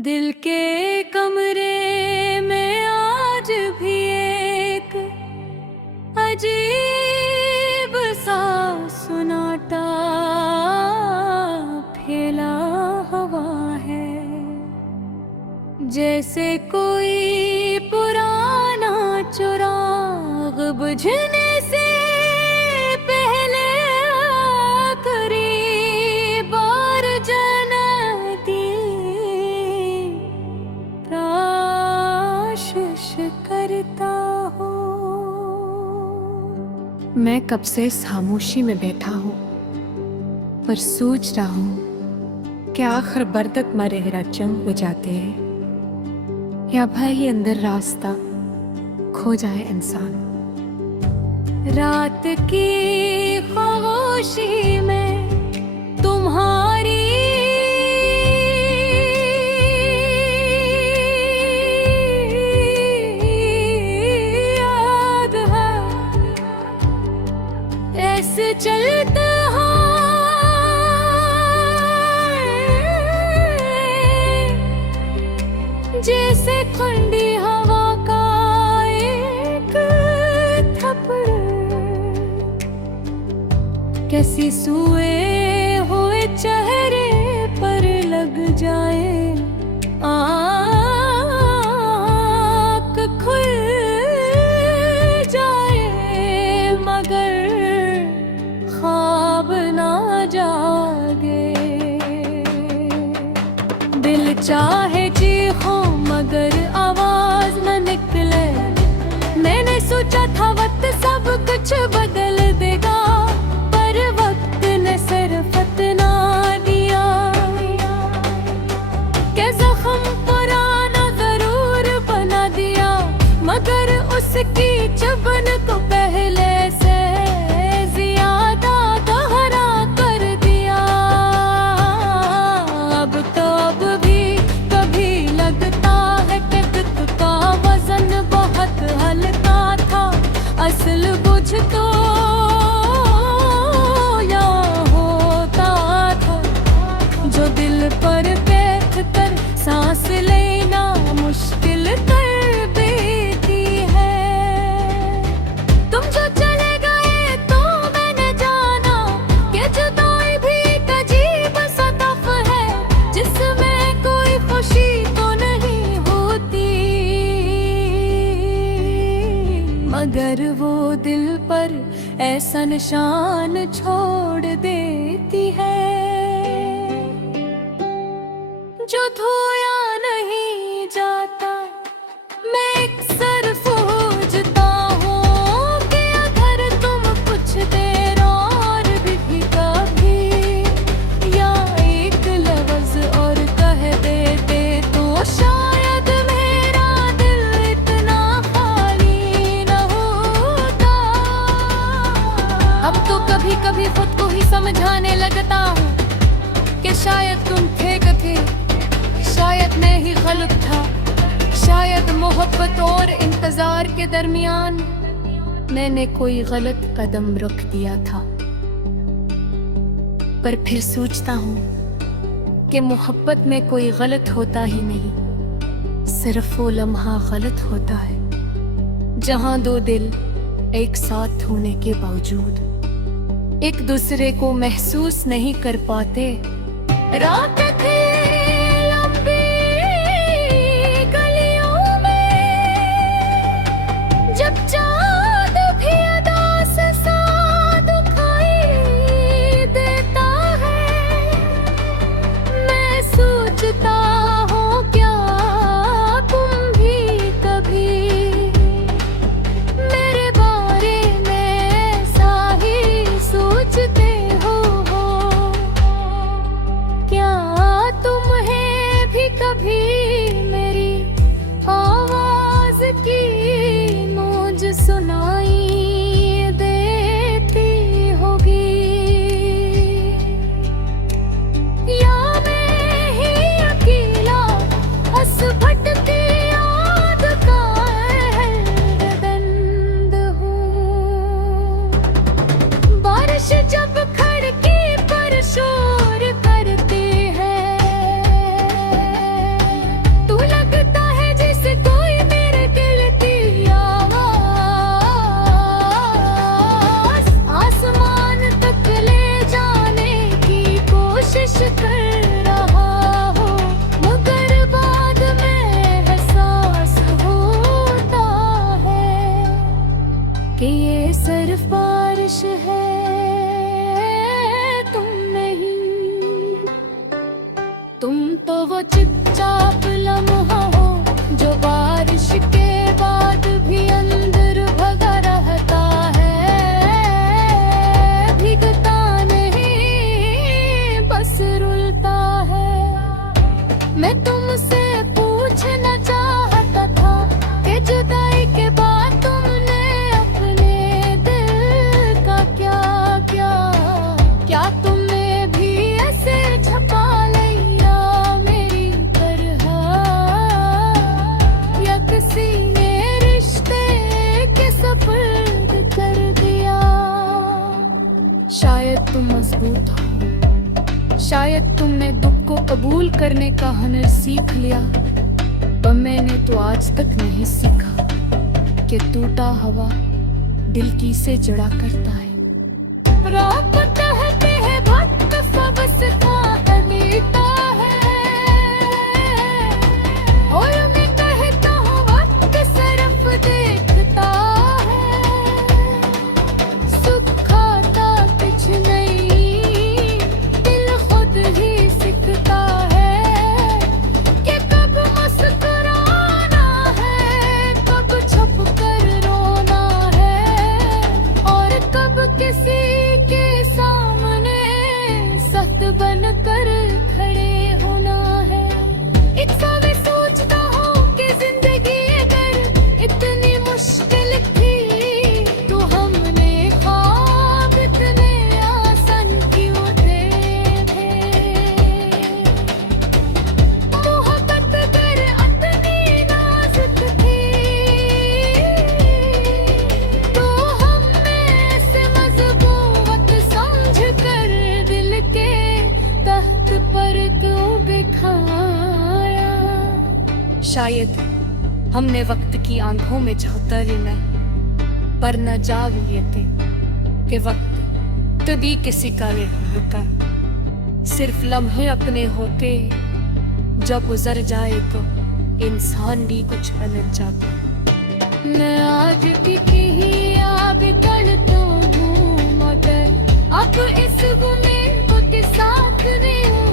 दिल के कमरे में आज भी एक अजीब सा सुनाटा फैला हवा है, जैसे कोई पुराना चिराग बुझने से पहले आखिरी बार जलती प्राशिश करता हो। मैं कब से इस खामोशी में बैठा हूँ, पर सोच रहा हूँ कि आखिर बरतक मरे रचंग हो जाते हैं या भाई अंदर रास्ता खो जाए इंसान। रात की खामोशी में तुम्हारी याद है, ऐसे चलते जैसे ठंडी हवा का एक थप्पड़, कैसी सुए हुए चेहरे पर लग जाए, आँख खुल जाए मगर ख्वाब ना जागे। दिल चाहे चीखो मगर आवाज न निकले, मैंने सोचा था वक्त सब कुछ बदल देगा, पर वक्त ने सिर्फ इतना दिया कि जख्म पुराना जरूर बना दिया, मगर उसकी चुभन को पहले से ज्यादा गहरा कर दिया। अब तो अब भी कभी लगता है कि दुख का वजन बहुत हल्का था, असल बुझ तो या होता था, जो दिल पर बैठ कर सांस लेना मुश्किल कर देती है। तुम जो चले गए तो मैंने जाना कि जुदाई भी एक अजीब सा तफ है, जिसमें कोई खुशी तो नहीं होती, मगर वो दिल पर ऐसा निशान छोड़ देती है जो धोया नहीं जाता। मैं अक्सर सोचता हूँ कि अगर तुम कुछ देर और भी कभी या एक लफ्ज और कह देते तो शायद मेरा दिल इतना खाली न होता। अब तो कभी कभी खुद को ही समझाने लगता हूँ कि शायद तुम थे कथे, शायद मैं ही गलत था, शायद मोहब्बत और इंतजार के दरमियान मैंने कोई गलत कदम रख दिया था। पर फिर सोचता हूँ कि मोहब्बत में कोई गलत होता ही नहीं, सिर्फ वो लम्हा गलत होता है जहाँ दो दिल एक साथ होने के बावजूद एक दूसरे को महसूस नहीं कर पाते। रात थी लंबी गलियों में, जब चाँद भी अदास सा दिखाई देता है, मैं सोचता हूँ क्या तुम भी कभी मेरे बारे में ऐसा ही सोचते हो क्या बेताब लम्हा हो जो बारिश के बाद भी अंदर भगा रहता है, भीगता नहीं बस रुलता है। मैं तुमसे पूछना चाहता था कि जुदाई के बाद तुमने अपने दिल का क्या क्या क्या तुमने भी ऐसे छपा लिया मेरी तरह, या किसी ने रिश्ते के सपुर्द कर दिया। शायद तुम मजबूत हो, शायद तुमने दुख को कबूल करने का हुनर सीख लिया, पर मैंने तो आज तक नहीं सीखा कि टूटा हवा दिल की से जड़ा करता है। रात कहते हैं वक्त सबस का अनीता है, और मैं कहता हूँ वक्त सिर्फ देखता है। सुखाता कुछ नहीं, दिल खुद ही सीखता है कि कब मुस्कुराना है, कब छुप कर रोना है, और कब किसी के सामने सख्त बनकर खड़े होना है। एक समय सोचता हूँ कि जिंदगी अगर इतनी मुश्किल थी तो हमने ख्वाब इतने आसान क्यों थे। मोहब्बत अगर इतनी नाजुक थी तो हमने इसे मजबूत समझ कर दिल के तख्त पर क्यों बिठाया। शायद हमने वक्त की आंखों में झांकते न, पर न जाग लिए थे कि वक्त कभी किसी का नहीं होता, सिर्फ लम्हे अपने होते, जब गुजर जाए तो इंसान भी कुछ बन जाता। मैं आज की ही आब करता हूँ, मगर अब इस गुमे के साथ नहीं हूँ।